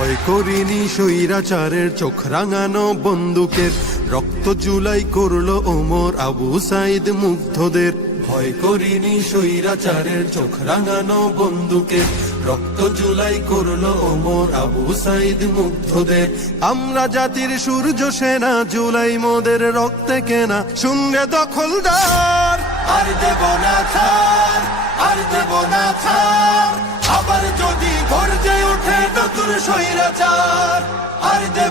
ভয় করিনি স্বৈরাচারের চোখ রাঙানো বন্দুকের। রক্ত জুলাই করল ওমর আবু সাইদ মুগ্ধদের। ভয় করিনি স্বৈরাচারের চোখ রাঙানো বন্দুকের। রক্ত জুলাই করল ওমর আবু সাইদ মুগ্ধদের। আমরা জাতির সূর্য সেনা, জুলাই মোদের রক্তে কেনা। শুনরে দখলদার আর দেব না আর দেব না স্বৈরাচার আর দেব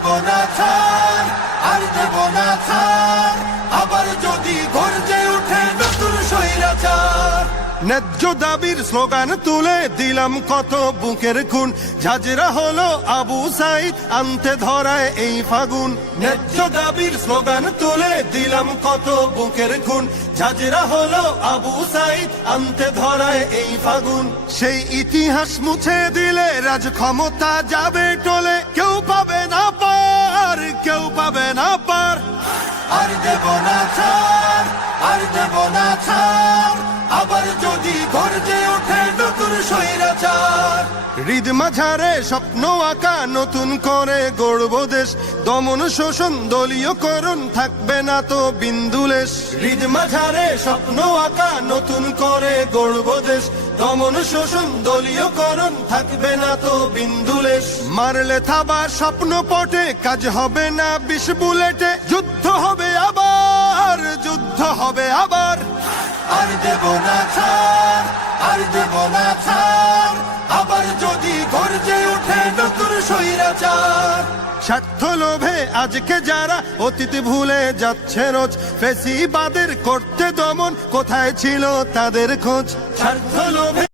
ন্যায্য দাবির স্লোগান তুলে দিলাম কত বুকের খুন। ঝাজরা হলো আবু সাইদ, আনতে ধরায় এই ফাগুন। ন্যায্য দাবির স্লোগান তুলে দিলাম কত বুকের খুন। ঝাজরা হলো আবু সাইদ, আনতে ধরায় এই ফাগুন। সেই ইতিহাস মুছে দিলে রাজ ক্ষমতা যাবে টলে। কেউ পাবে না পার, কেউ পাবে না পার। আর দেব না ছাড়, আর দেব না ছাড়। আবার যদি গর্জে ওঠে নতুন স্বৈরাচার। হৃদ মাঝারে স্বপ্ন আঁকা নতুন করে গড়ব দেশ। দমন শোষণ দলীয়করণ থাকবে না তো বিন্দুলেশ হৃদ মাঝারে স্বপ্ন আঁকা নতুন করে গড়ব দেশ। দমন শোষণ দলীয়করণ থাকবে না তো বিন্দুলেশ মারলে থাবা স্বপ্ন পটে কাজ হবে না বিষ বুলেটে। যুদ্ধ হবে আবার যুদ্ধ হবে আবার। আর দেব না ছাড় আর দেব না ছাড়। আবার যদি গর্জে ওঠে নতুন স্বৈরাচার। স্বার্থ লোভে আজকে যারা অতীত ভুলে যাচ্ছে রোজ ফেসিবাদের করতে দমন কোথায় ছিল তাদের খোঁজ? স্বার্থ লোভে